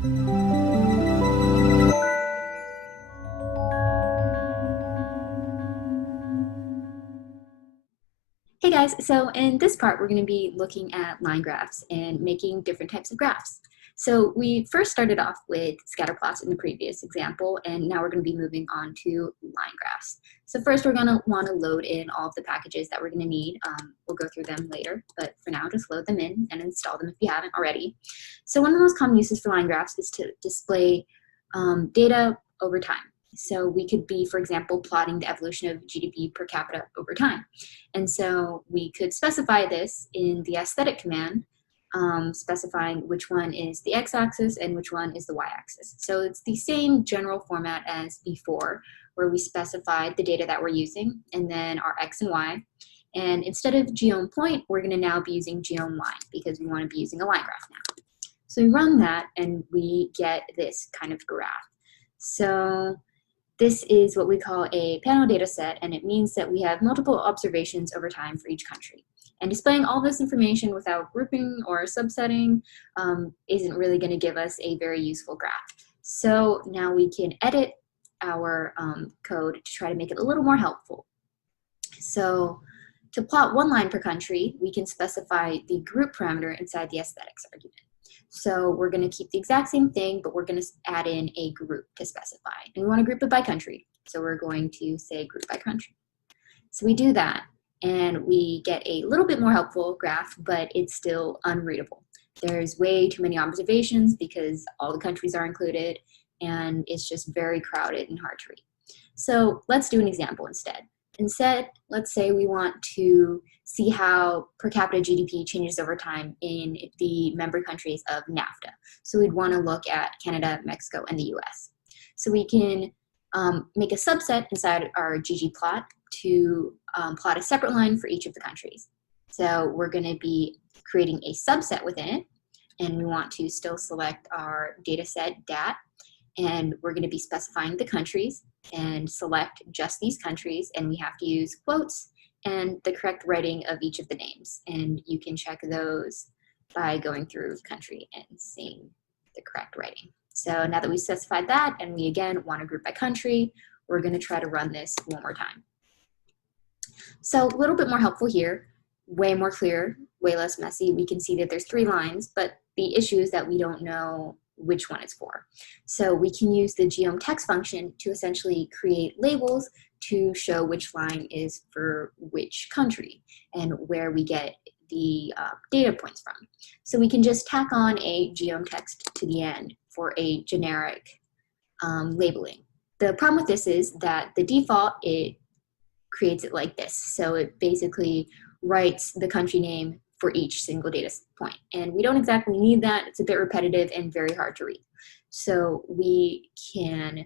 Hey guys, so in this part, we're going to be looking at line graphs and making different types of graphs. So we first started off with scatter plots in the previous example, and now we're going to be moving on to line graphs. So first, we're going to want to load in all of the packages that we're going to need. We'll go through them later, but for now, just load them in and install them if you haven't already. So one of the most common uses for line graphs is to display data over time. So we could be, for example, plotting the evolution of GDP per capita over time. And so we could specify this in the aesthetic command, specifying which one is the x-axis and which one is the y-axis. So it's the same general format as before, where we specify the data that we're using and then our x and y. And instead of geom point, we're going to now be using geom line because we want to be using a line graph now. So we run that and we get this kind of graph. So this is what we call a panel data set, and it means that we have multiple observations over time for each country. And displaying all this information without grouping or subsetting isn't really going to give us a very useful graph. So now we can edit our code to try to make it a little more helpful. So to plot one line per country, we can specify the group parameter inside the aesthetics argument. So we're going to keep the exact same thing, but we're going to add in a group to specify. And we want to group it by country. So we're going to say group by country. So we do that, and we get a little bit more helpful graph, but it's still unreadable. There's way too many observations because all the countries are included, and it's just very crowded and hard to read. So let's do an example instead. Instead, let's say we want to see how per capita GDP changes over time in the member countries of NAFTA. So we'd want to look at Canada, Mexico, and the US. So we can make a subset inside our ggplot to plot a separate line for each of the countries. So we're going to be creating a subset within it, and we want to still select our data set DAT, and we're going to be specifying the countries and select just these countries, and we have to use quotes and the correct writing of each of the names. And you can check those by going through country and seeing the correct writing. So now that we specified that, and we again want to group by country, we're going to try to run this one more time. So a little bit more helpful here, way more clear, way less messy. We can see that there's 3 lines, but the issue is that we don't know which one it's for. So we can use the geom text function to essentially create labels to show which line is for which country and where we get the data points from. So we can just tack on a geom text to the end for a generic labeling. The problem with this is that the default, it creates it like this. So it basically writes the country name for each single data point. And we don't exactly need that. It's a bit repetitive and very hard to read. So we can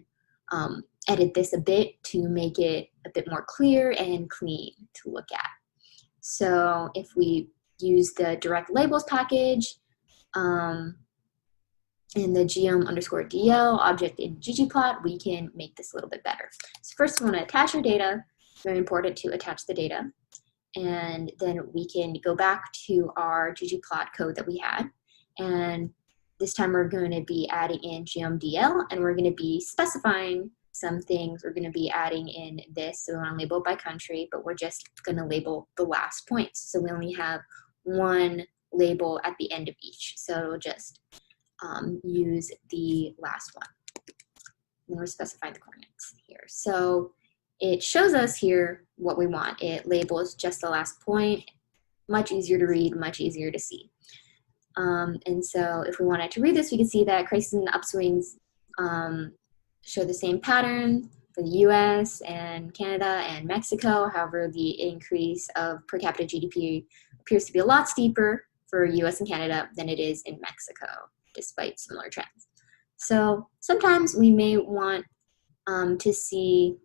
edit this a bit to make it a bit more clear and clean to look at. So if we use the direct labels package in the geom_dl object in ggplot, we can make this a little bit better. So first we want to attach our data. Very important to attach the data. And then we can go back to our ggplot code that we had. And this time we're going to be adding in geom_dl, and we're going to be specifying some things. We're going to be adding in this. So we want to label by country, but we're just going to label the last points. So we only have one label at the end of each. So we'll just use the last one. And we're specifying the coordinates here. So it shows us here what we want. It labels just the last point, much easier to read, much easier to see. And so if we wanted to read this, we can see that crises and upswings show the same pattern for the US and Canada and Mexico. However, the increase of per capita GDP appears to be a lot steeper for US and Canada than it is in Mexico, despite similar trends. So sometimes we may want to see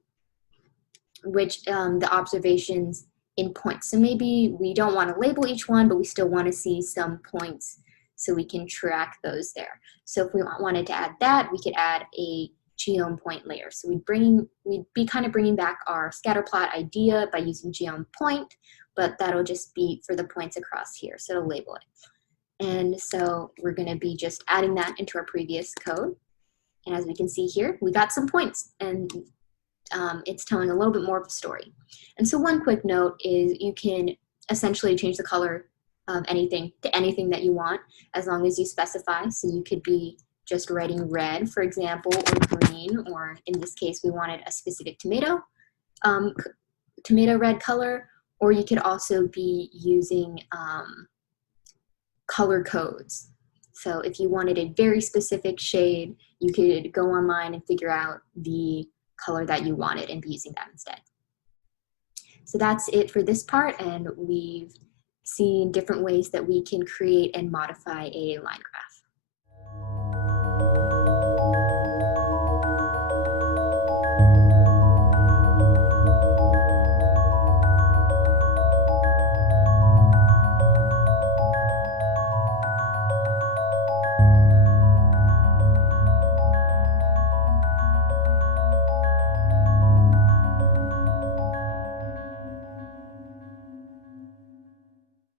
which the observations in points. So maybe we don't want to label each one, but we still want to see some points so we can track those there. So if we wanted to add that, we could add a geom point layer. So we'd be kind of bringing back our scatter plot idea by using geom point, but that'll just be for the points across here. So it'll label it. And so we're going to be just adding that into our previous code. And as we can see here, we got some points, and it's telling a little bit more of a story. And so one quick note is you can essentially change the color of anything to anything that you want, as long as you specify. So you could be just writing red, for example, or green, or in this case, we wanted a specific tomato red color, or you could also be using color codes. So if you wanted a very specific shade, you could go online and figure out the color that you wanted and be using that instead. So that's it for this part, and we've seen different ways that we can create and modify a line graph.